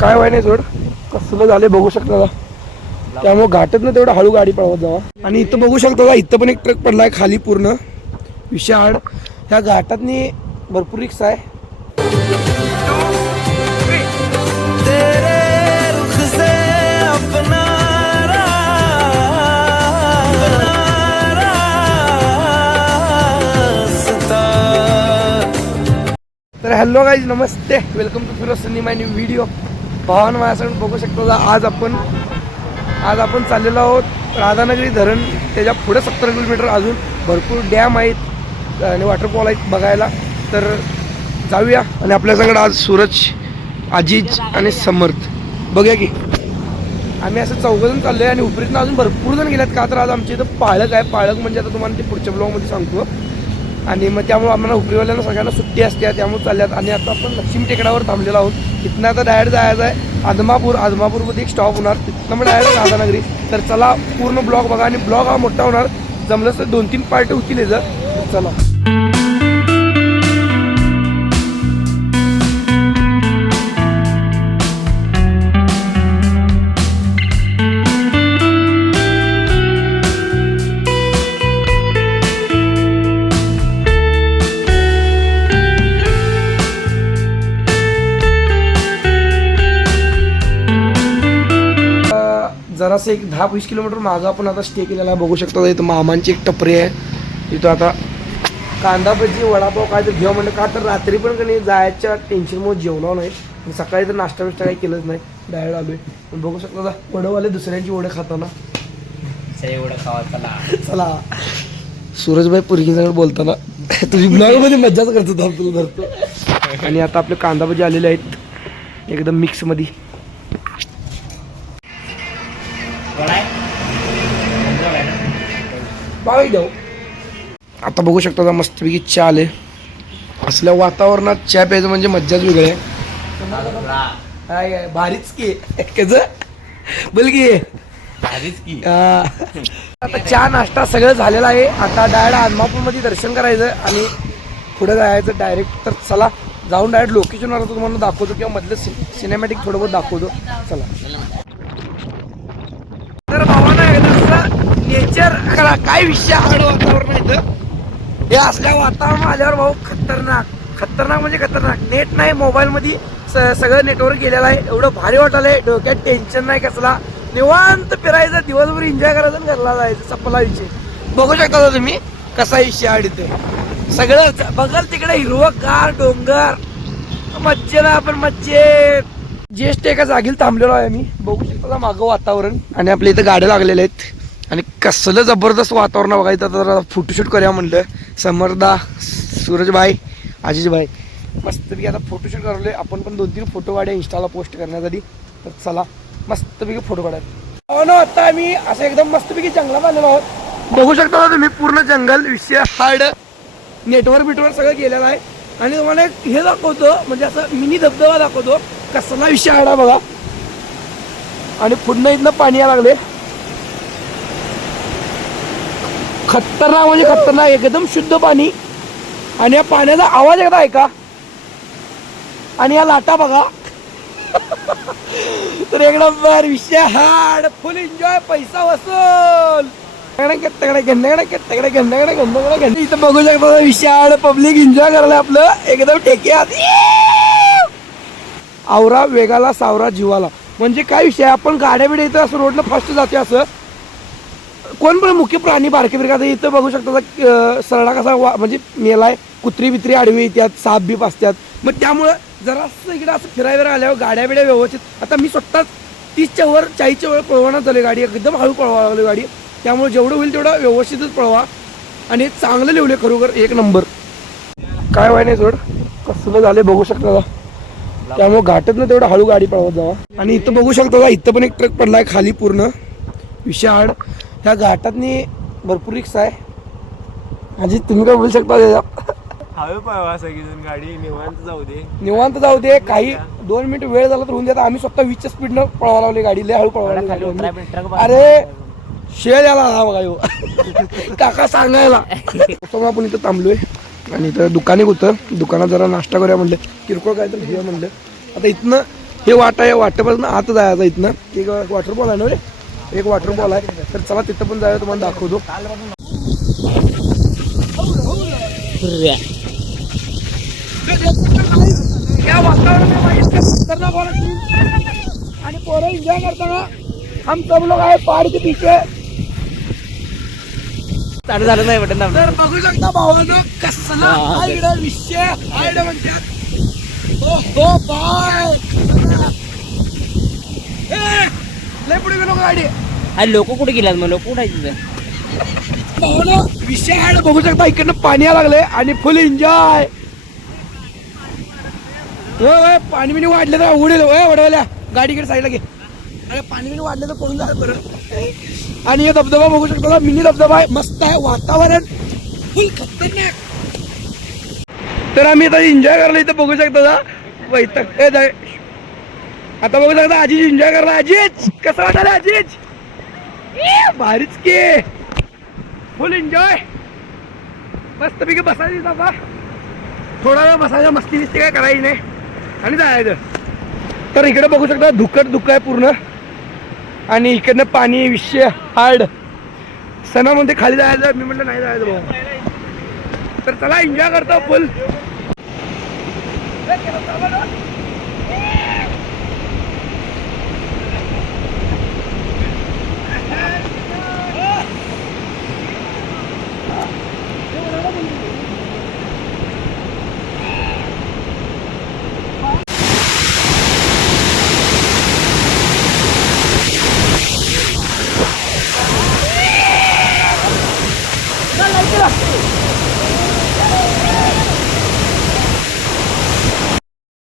काय व्हाय नाही सोड कसलं झाले बघू शकता त्यामुळे घाटत ना तेवढं हळू गाडी पळवत जावा. आणि इथं बघू शकतो का इथं पण एक ट्रक पडलाय खाली पूर्ण विशाळ. ह्या घाटातनी भरपूर रिक्षा आहे. तर hello guys namaste welcome to Firoz Sunny my new video. भावानं माझ्याकडे बघू शकतो आज आपण चाललेलो आहोत राधानगरी धरण. त्याच्या पुढे 70 किलोमीटर अजून भरपूर डॅम आहेत आणि वॉटरफॉल आहेत बघायला. तर जाऊया. आणि आपल्यासंगड आज सूरज, अजिज आणि समर्थ. बघूया की आम्ही असं 4 जण चाललो आहे आणि उपरीतनं अजून भरपूर जण गेल्यात. का तर आज आमच्या इथं पाळक आहे. पाळक म्हणजे आता तुम्हाला ते पुढच्या ब्लॉगमध्ये सांगतो. आणि मग त्यामुळे आम्हाला उपरीवाल्यांना सगळ्यांना सुट्टी असते त्यामुळे चालल्यात. आणि आता आपण लक्ष्मी टेकडावर थांबलेलो आहोत. तिथनं आता डायरेक्ट जायचं आहे आदमापूरमध्ये एक स्टॉप होणार. तिथनं मग डायरेक्ट राधानगरी. तर चला पूर्ण ब्लॉग बघा. आणि ब्लॉग हा मोठा होणार. जमलं तर 2-3 पार्ट होतील याचं. चला जरासं एक 10-20 किलोमीटर मागं आपण आता स्टे केलेला आहे. बघू शकता इथं मामांची एक टपरी आहे. तिथं आता कांदा भजी वडापाव काय तर घेऊ म्हणलं. का तर रात्री पण काही जायच्या टेन्शनमुळे जेवलो नाही. सकाळी तर नाश्ता बिष्टा काही केलंच नाही. डायरेक्ट आलोय. पण बघू शकता वडंवाले दुसऱ्यांची वडं खाताना चला सूरजभाई पुरगीसंग बोलताना तुझी ब्लॉगमध्ये मज्जाच करतो तुला धरतो. आणि आता आपले कांदा भजी आलेले आहेत एकदम मिक्समध्ये. आता बघू शकता मस्तपैकी चहा आले. असल्या वातावरणात चहा प्यायचं म्हणजे मज्जाच वेगळी आहे. भारीच की बोल की आता चहा नाश्ता सगळं झालेला आहे. आता डायरेक्ट आदमापूरमध्ये दर्शन करायचं आणि पुढे जायचं डायरेक्ट. तर चला जाऊन डायरेक्ट लोकेशनवर तुम्हाला दाखवतो किंवा मधलं सिनेमॅटिक थोडं बहुत दाखवतो. चला तर भावानं नेचर काय विषय आवड वातावरण इथं. हे असल्या वातावरण आल्यावर भाऊ खतरनाक म्हणजे खतरनाक. नेट नाही मोबाईलमध्ये सगळं नेटवर्क गेलेलं आहे. एवढं भारी वाटायलंय. डोक्यात टेन्शन नाही कसला. निवांत फिरायचं दिवसभर एन्जॉय करायचं घरला जायचं सपला विषय. बघू शकता तुम्ही कसा विषय आहे इथे. सगळं बघाल तिकडे हिरवगार डोंगर मज्जेला आपण मज्जेत. ज्येष्ठ एका जागेला थांबलेलो आहे आम्ही. बघू शकता मागं वातावरण. आणि आपल्या इथं गाड्या लागलेल्या आहेत. आणि कसलं जबरदस्त वातावरण बघायचं. तर फोटोशूट करूया म्हणलं. समर्दा, सूरजभाई, आजीजभाई मस्तपैकी आता फोटोशूट करलोय. आपण पण 2-3 फोटो काढ्या इंस्टाला पोस्ट करण्यासाठी. तर चला मस्तपैकी फोटो काढायला. ना आता आम्ही असं एकदम मस्तपैकी जंगलात आलेलो आहोत. बघू शकता तुम्ही पूर्ण जंगल विषय हार्ड. नेटवर्क सगळं गेलेलं आहे. आणि तुम्हाला एक हे दाखवतो म्हणजे असं मिनी धबधबा दाखवतो. कसला विषय हार्ड आहे बघा. आणि पुन्हा इथनं पाणी यायला लागले. खतरनाक म्हणजे खतरनाक एकदम शुद्ध पाणी. आणि या पाण्याचा आवाज एकदा ऐका. आणि या लाटा बघा. तर एक नंबर विषय हार्ड फुल एन्जॉय पैसा वसूल. इथं बघू शकता विषय हार्ड पब्लिक एन्जॉय करायला आपलं एकदम ठेक्यात. आवरा वेगाला सावरा जीवाला. म्हणजे काय विषय आपण गाड्या बिड्या इथं असं रोडनं फास्ट जाते. असं कोण पण मुख्य प्राणी बारके बिरका इथं बघू शकता. सरडा कसा म्हणजे मेलाय. कुत्री बित्री आडवी येतात. साप बीप असतात. मग त्यामुळं जरा असं इकडे असं फिरायवर आल्यावर गाड्या बिड्या व्यवस्थित. आता मी स्वतः 30च्या वर 40च्या वर पळवण्यात झाली गाडी. एकदम हळू पळवा लागली गाडी. त्यामुळे जेवढं होईल तेवढं व्यवस्थितच पळवा. आणि चांगलं लिवले खरोखर एक नंबर. काय व्हाय नाही सोड कसलं झाले बघू शकता. त्यामुळे घाटत ना तेवढं हळू गाडी पळवत जावा. आणि इथं बघू शकतो का इथं पण एक ट्रक पडलाय खाली पूर्ण विशाळ. ह्या घाटातनी भरपूर रिक्षा आहे. आजी तुम्ही काय बोलू शकता त्याच्या. हळू पळवा सगळीजण गाडी निवांत जाऊ दे. काही 2 मिनिट वेळ झाला तर होऊन देतात. आम्ही स्वतः 20च्या स्पीडनं पळवा लावली गाडी. लय हळू पळवा. अरे शेळ याला हा बघा यो काका सांगायला. आपण इथं थांबलोय. आणि इथं दुकान एक होतं. दुकानात जरा नाश्ता करूया म्हणलं. किरकोळ काय तर घेऊया म्हणलं. आता इथनं हे वाटा आहे, वाट्यापासून आत जायचं इथनं. एक वॉटरफॉल आहे ना रे, एक वॉटरफॉल आहे. तर चला तिथं पण जाऊया, तुम्हाला दाखवतो. या वातावरण आणि पोरं एन्जॉय करताना हम सब लोग आहे पहाड के पीछे. चालू झालं नाही वाटत ना. तर बघू शकता भावानं कसला आयड विषय आयड म्हणतात. हो बाय लय पुढे गेलो गाडी. अरे लोक कुठे गेलात मग? लोक कुठे आहे तिथं? भावानं विषय आयड बघू शकता. इकडनं पाणी यायला लागले आणि फुल एन्जॉय. पाणी बिणी वाढलं तर उडेल वडवल्या गाडीकडे साईडला घे. अरे पाणी बिणी वाढलं तर पळून जायला बरं. आणि हे धबधबा बघू शकता, मिनी धबधबा आहे. मस्त आहे, वातावरण फुल खतरनाक. तर आम्ही आता एन्जॉय करायला इथं बघू शकता. आता बघू शकता आजीच एन्जॉय करायला. आजीच कसं वाटायला? आजीच भारीच के फुल एन्जॉय. मस्तपैकी बसायची आता थोडा वेळ बसायचा, मस्ती बिस्ती काय करायची नाही आणि जायचं. तर इकडे बघू शकता धुकं आहे पूर्ण आणि इकडनं पाणी विषय हार्ड. सणामध्ये खाली जायचं, मी म्हटलं नाही जायचं भाऊ. तर चला एन्जॉय करतो फुल.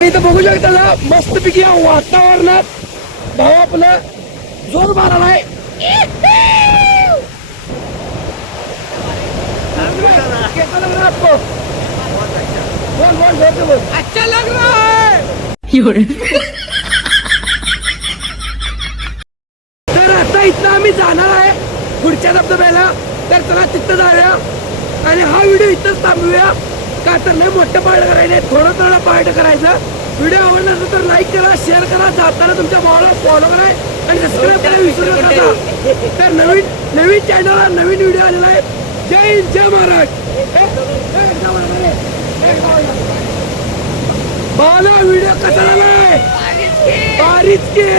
इथं बघू शकता ना मस्तपैकी या वातावरणात भाऊ आपलं जोर मारायलाय. अच्छा लग रहा है. तर आता इथं आम्ही जाणार आहे पुढच्या धबधब्याला. तर चला तिथं जाऊया आणि हा व्हिडिओ इथंच थांबूया. का तर नाही मोठं पार्ट करायचं, थोडं पार्ट करायचं. व्हिडिओ आवडला असेल तर लाईक करा, शेअर करा, जाताना तुमच्या भावाला फॉलो करा आणि सबस्क्राईब करायला विसरू नका. तर नवीन चॅनलला नवीन व्हिडिओ आलेला आहे. जय हिंद, जय महाराज. भावाला व्हिडिओ कसा झालाय? भारीच के